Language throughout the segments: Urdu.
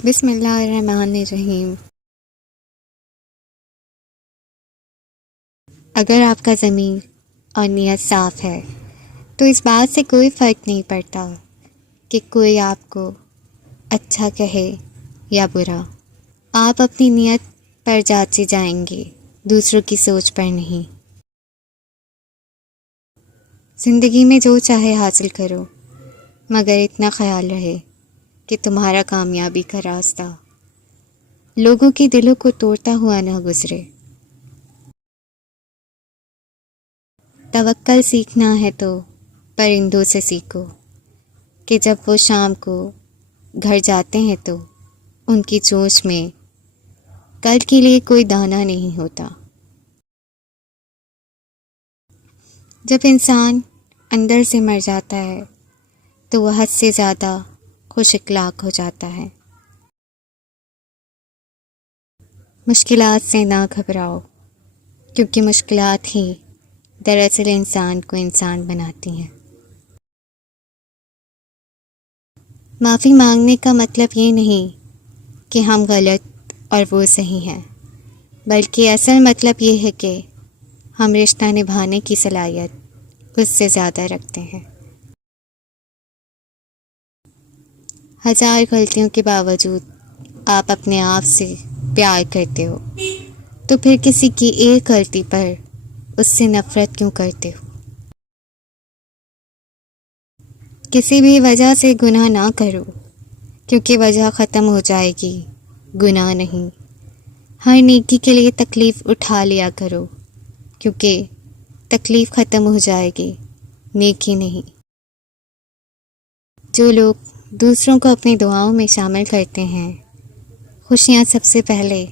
بسم اللہ الرحمن الرحیم۔ اگر آپ کا ضمیر اور نیت صاف ہے تو اس بات سے کوئی فرق نہیں پڑتا کہ کوئی آپ کو اچھا کہے یا برا۔ آپ اپنی نیت پر جاچے جائیں گے، دوسروں کی سوچ پر نہیں۔ زندگی میں جو چاہے حاصل کرو، مگر اتنا خیال رہے کہ تمہارا کامیابی کا راستہ لوگوں کے دلوں کو توڑتا ہوا نہ گزرے۔ توکل سیکھنا ہے تو پرندوں سے سیکھو کہ جب وہ شام کو گھر جاتے ہیں تو ان کی چونچ میں کل کے لیے کوئی دانہ نہیں ہوتا۔ جب انسان اندر سے مر جاتا ہے تو وہ حد سے زیادہ خوش اخلاق ہو جاتا ہے۔ مشکلات سے نہ گھبراؤ، کیونکہ مشکلات ہی دراصل انسان کو انسان بناتی ہیں۔ معافی مانگنے کا مطلب یہ نہیں کہ ہم غلط اور وہ صحیح ہیں، بلکہ اصل مطلب یہ ہے کہ ہم رشتہ نبھانے کی صلاحیت اس سے زیادہ رکھتے ہیں۔ ہزار غلطیوں کے باوجود آپ اپنے آپ سے پیار کرتے ہو تو پھر کسی کی ایک غلطی پر اس سے نفرت کیوں کرتے ہو؟ کسی بھی وجہ سے گناہ نہ کرو، کیونکہ وجہ ختم ہو جائے گی، گناہ نہیں۔ ہر نیکی کے لیے تکلیف اٹھا لیا کرو، کیونکہ تکلیف ختم ہو جائے گی، نیکی نہیں۔ جو لوگ دوسروں کو اپنی دعاؤں میں شامل کرتے ہیں، خوشیاں سب سے پہلے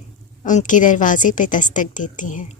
ان کے دروازے پہ دستک دیتی ہیں۔